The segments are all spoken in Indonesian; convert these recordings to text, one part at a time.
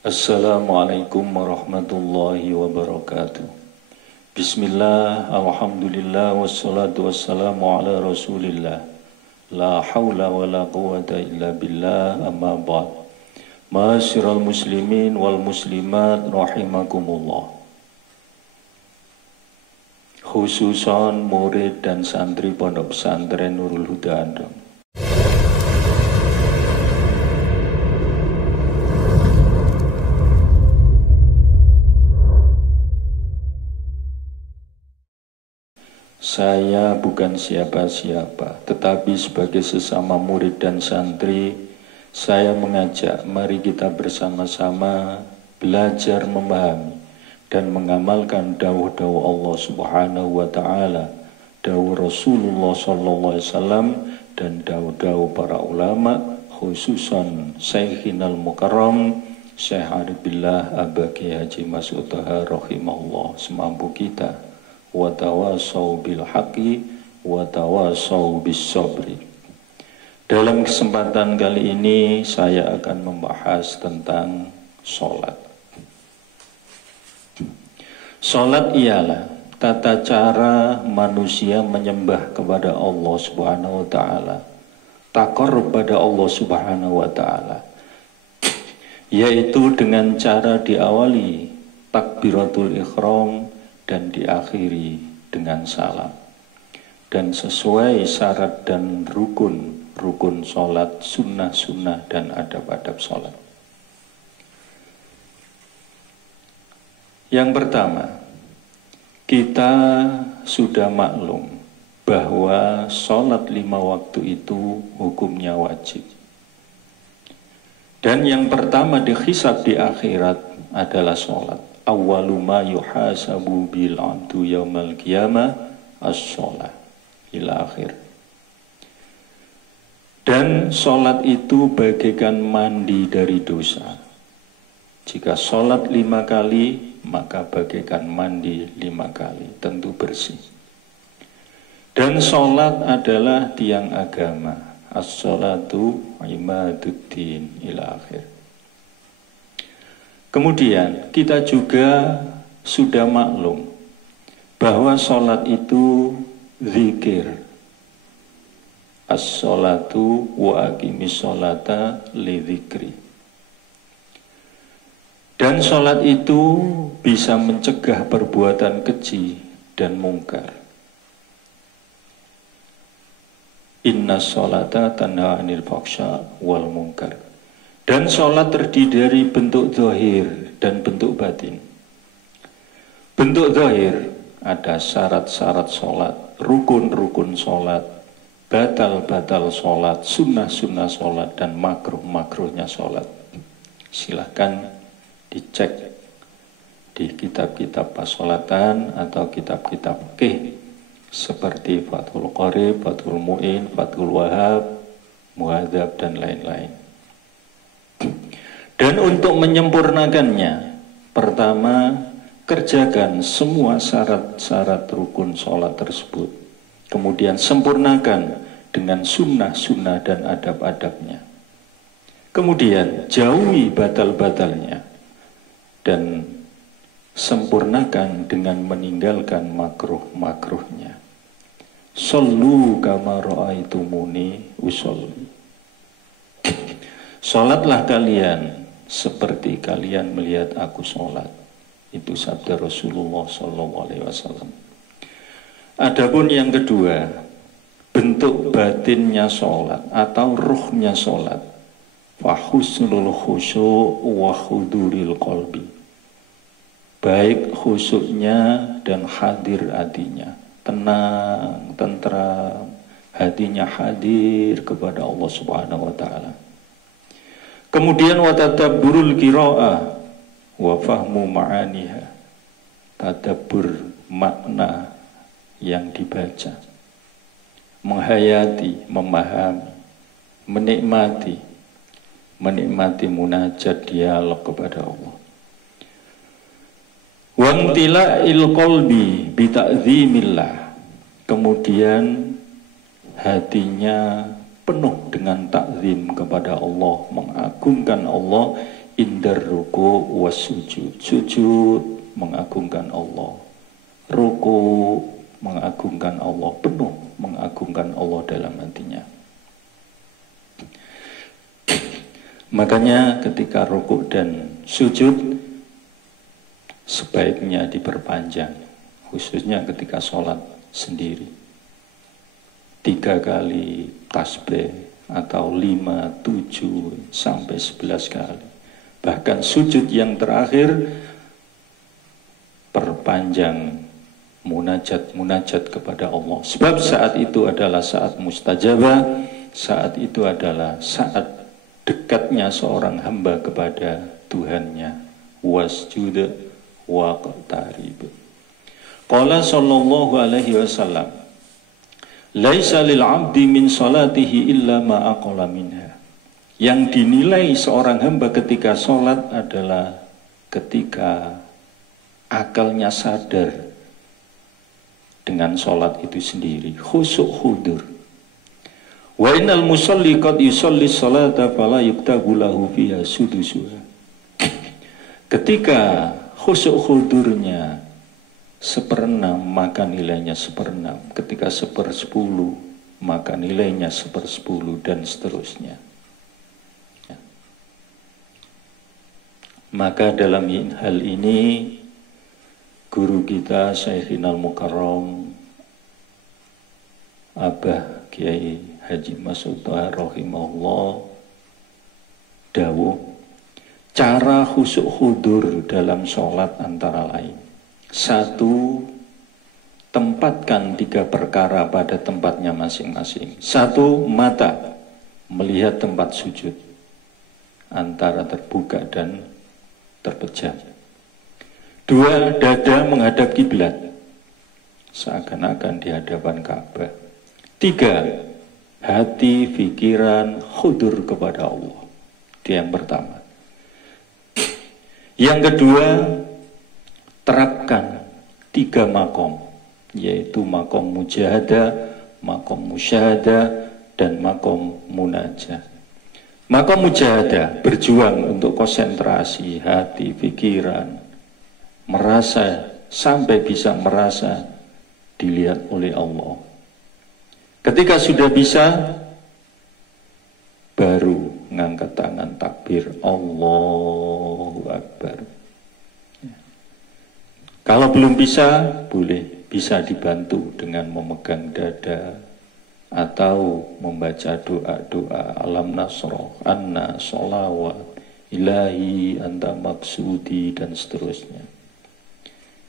Assalamualaikum warahmatullahi wabarakatuh. Bismillah, alhamdulillah, wassalatu wassalamu ala rasulillah. La hawla wa la quwata illa billah, amma ba'd. Ma'asyiral muslimin wal muslimat rahimakumullah. Khususan murid dan santri pondok pesantren Nurul Huda Andong. Saya bukan siapa-siapa, tetapi sebagai sesama murid dan santri, saya mengajak mari kita bersama-sama belajar memahami dan mengamalkan dawuh-dawuh Allah Subhanahu wa Ta'ala, dawuh Rasulullah Sallallahu Alaihi Wasallam, dan dawuh-dawuh para ulama, khususan Syekhinal Mukarram Syekh Arif Billah Abaki Haji Mas'ud Tahar rahimahullah, semampu kita. Wa tawasaw bil haqqi wa tawasaw bis sabri. Dalam kesempatan kali ini saya akan membahas tentang sholat. Sholat ialah tata cara manusia menyembah kepada Allah Subhanahu wa Ta'ala, taqarrub pada Allah Subhanahu wa Ta'ala, yaitu dengan cara diawali takbiratul ihram dan diakhiri dengan salam, dan sesuai syarat dan rukun sholat, sunnah-sunnah dan adab-adab sholat. Yang pertama, kita sudah maklum bahwa sholat 5 waktu itu hukumnya wajib, dan yang pertama dihisab di akhirat adalah sholat. Awwalu ma yuhasabu bil 'abdu yaumal qiyamah as-shalah ila akhir. Dan sholat itu bagaikan mandi dari dosa. Jika sholat 5 kali, maka bagaikan mandi 5 kali, tentu bersih. Dan sholat adalah tiang agama. As-sholatu imaduddin ila akhir. Kemudian kita juga sudah maklum bahwa sholat itu zikir. As-sholatu wa aqimis sholata li dzikri. Dan sholat itu bisa mencegah perbuatan keji dan mungkar. Inna sholata tanha 'anil fahsya wal munkar. Dan sholat terdiri dari bentuk zahir dan bentuk batin. Bentuk zahir ada syarat-syarat sholat, rukun-rukun sholat, batal-batal sholat, sunnah-sunnah sholat, dan makruh-makruhnya sholat. Silahkan dicek di kitab-kitab pasholatan atau kitab-kitab fiqh seperti Fathul Qorib, Fathul Mu'in, Fathul Wahab, Muhadzab, dan lain-lain. Dan untuk menyempurnakannya, pertama, kerjakan semua syarat-syarat rukun sholat tersebut. Kemudian sempurnakan dengan sunnah-sunnah dan adab-adabnya. Kemudian jauhi batal-batalnya. Dan sempurnakan dengan meninggalkan makruh-makruhnya. Shollu kama ra'aitumuni usolli. Sholatlah kalian seperti kalian melihat aku sholat. Itu sabda Rasulullah SAW. Adapun yang kedua, bentuk batinnya sholat atau ruhnya sholat. Fahusnul khusyu' wa khuduril qalbi. Baik khusyuknya dan hadir hatinya. Tenang, tentram, hatinya hadir kepada Allah Subhanahu wa Ta'ala. Kemudian wa tadabburul qiraa'ah wa fahmu ma'aniha. Tadabbur makna yang dibaca. Menghayati, memahami, menikmati munajat dialog kepada Allah. Wa imtila'il qalbi bi ta'zimillah. Kemudian hatinya penuh dengan takzim kepada Allah, mengagungkan Allah, indar ruku was sujud. Sujud mengagungkan Allah, ruku mengagungkan Allah, penuh mengagungkan Allah dalam hatinya. Makanya ketika ruku dan sujud sebaiknya diperpanjang, khususnya ketika sholat sendiri. 3 kali tasbih atau 5, 7 sampai 11 kali. Bahkan sujud yang terakhir perpanjang munajat kepada Allah. Sebab saat itu adalah saat mustajabah, saat itu adalah saat dekatnya seorang hamba kepada Tuhannya. Wasjud waqtarib. Qala sallallahu alaihi wasallam, laisa lil 'abdi min salatihi illa ma aqala minha. Yang dinilai seorang hamba ketika sholat adalah ketika akalnya sadar dengan sholat itu sendiri, khusyuk khudur. Wa innal musalli qad yusalli sholata fala yuktabu lahu fiha sudusuha. Ketika khusyuk khudurnya 1/6 maka nilainya 1/6, ketika 1/10 maka nilainya 1/10 dan seterusnya. Maka dalam hal ini guru kita Syekhinal Mukarram Abah Kiai Haji Mas'ud Thahar rahimahullah dawuh, cara khusyuk khudur dalam sholat antara lain: 1. Tempatkan 3 perkara pada tempatnya masing-masing. 1. Mata melihat tempat sujud antara terbuka dan terpejam. 2. Dada menghadap kiblat seakan-akan di hadapan Ka'bah. 3. Hati, pikiran khudur kepada Allah. Itu yang pertama. Yang kedua, terapkan 3 makom, yaitu makom mujahadah, makom musyahadah, dan makom munajah. Makom mujahadah, berjuang untuk konsentrasi hati, pikiran, merasa sampai bisa merasa dilihat oleh Allah. Ketika sudah bisa, baru ngangkat tangan takbir Allahu Akbar. Kalau belum bisa, bisa dibantu dengan memegang dada atau membaca doa-doa alam nasroh, anna sholawat, ilahi anta maksudi, dan seterusnya.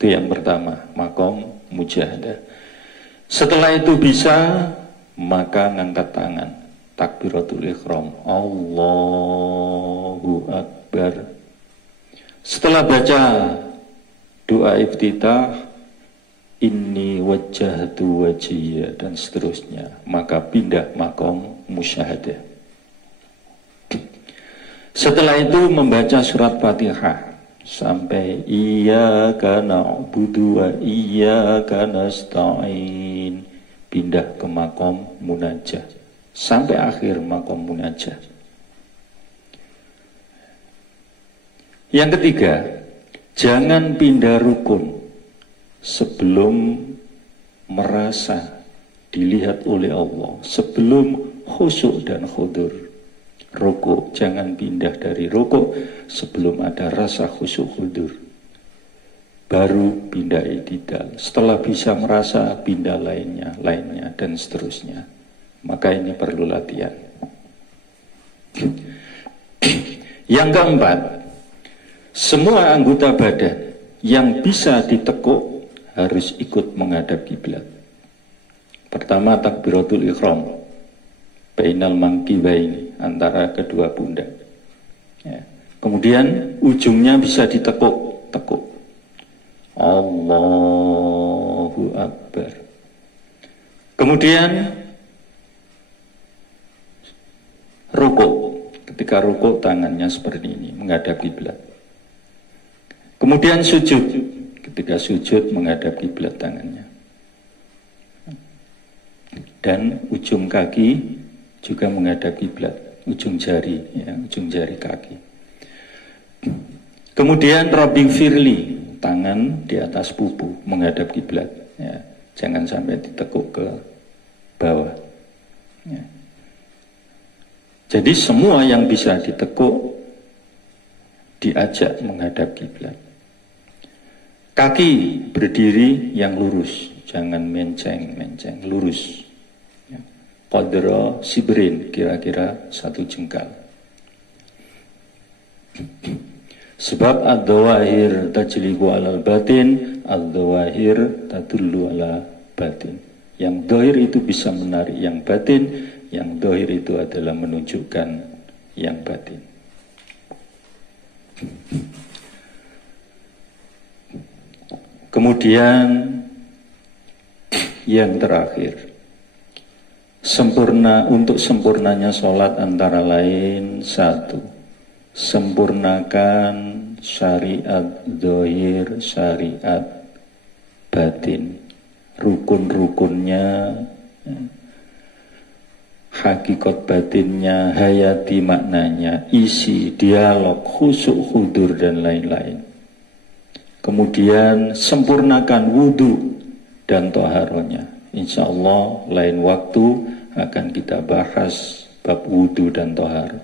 Itu yang pertama, makom mujahadah. Setelah itu bisa, maka ngangkat tangan, takbiratul ihram, Allahu Akbar. Setelah baca doa iftitah, inni wajjahtu wajhiya, dan seterusnya, maka pindah makom musyahadah. Setelah itu membaca surat Fatihah sampai iyyaka na'budu wa iyyaka nasta'in, pindah ke makom munajah sampai akhir makom munajah. Yang ketiga, jangan pindah rukun sebelum merasa dilihat oleh Allah, sebelum khusyuk dan khudur. Rukuk, jangan pindah dari rukuk sebelum ada rasa khusyuk khudur. Baru pindah i'tidal. Setelah bisa merasa, pindah lainnya, dan seterusnya. Maka ini perlu latihan. Yang keempat, semua anggota badan yang bisa ditekuk harus ikut menghadap kiblat. Pertama, takbiratul ihram, bainal mankibaini, antara kedua pundak. Ya. Kemudian ujungnya bisa ditekuk, Allahu Akbar. Kemudian rukuk. Ketika rukuk tangannya seperti ini, menghadap kiblat. Kemudian sujud. Ketika sujud menghadap kiblat tangannya. Dan ujung kaki juga menghadap kiblat, ujung jari, ya, ujung jari kaki. Kemudian Rabbi firli, tangan di atas pupu menghadap kiblat. Ya, jangan sampai ditekuk ke bawah. Ya. Jadi semua yang bisa ditekuk diajak menghadap kiblat. Kaki berdiri yang lurus, jangan menceng-menceng, lurus. Ya. Qadra sibrin, kira-kira 1 jengkal. Sebab ad-dawahir tajlibu alal batin, ad-dawahir tadullu ala batin. Yang dohir itu bisa menarik yang batin, yang dohir itu adalah menunjukkan yang batin. Kemudian yang terakhir, untuk sempurnanya sholat antara lain, 1, sempurnakan syariat dohir, syariat batin, rukun-rukunnya, hakikat batinnya, hayati maknanya, isi, dialog, khusyuk, khudur, dan lain-lain. Kemudian sempurnakan wudhu dan toharonya. Insya Allah lain waktu akan kita bahas bab wudhu dan toharo.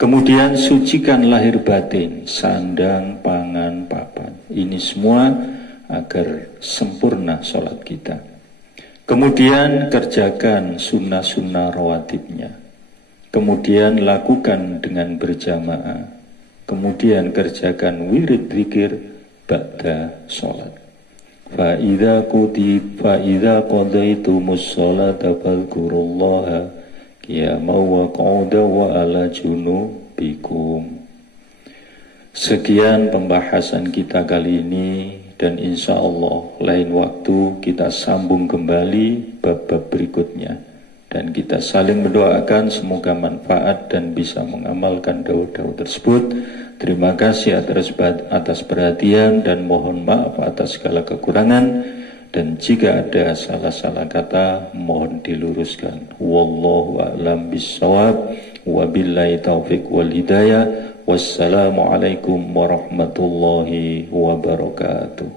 Kemudian sucikan lahir batin, sandang, pangan, papan. Ini semua agar sempurna sholat kita. Kemudian kerjakan sunnah-sunnah rawatibnya. Kemudian lakukan dengan berjamaah. Kemudian kerjakan wirid zikir ba'da sholat. Fa'idha qadaitumus sholata fadhkurullaha qiyama wa qu'uda wa ala junubikum. Sekian pembahasan kita kali ini, dan insya Allah lain waktu kita sambung kembali bab-bab berikutnya, dan kita saling mendoakan semoga manfaat dan bisa mengamalkan daur-daur tersebut. Terima kasih atas perhatian dan mohon maaf atas segala kekurangan, dan jika ada salah-salah kata mohon diluruskan. Wallahu a'lam bissawab, wabillahi taufiq wal hidayah. Wassalamualaikum warahmatullahi wabarakatuh.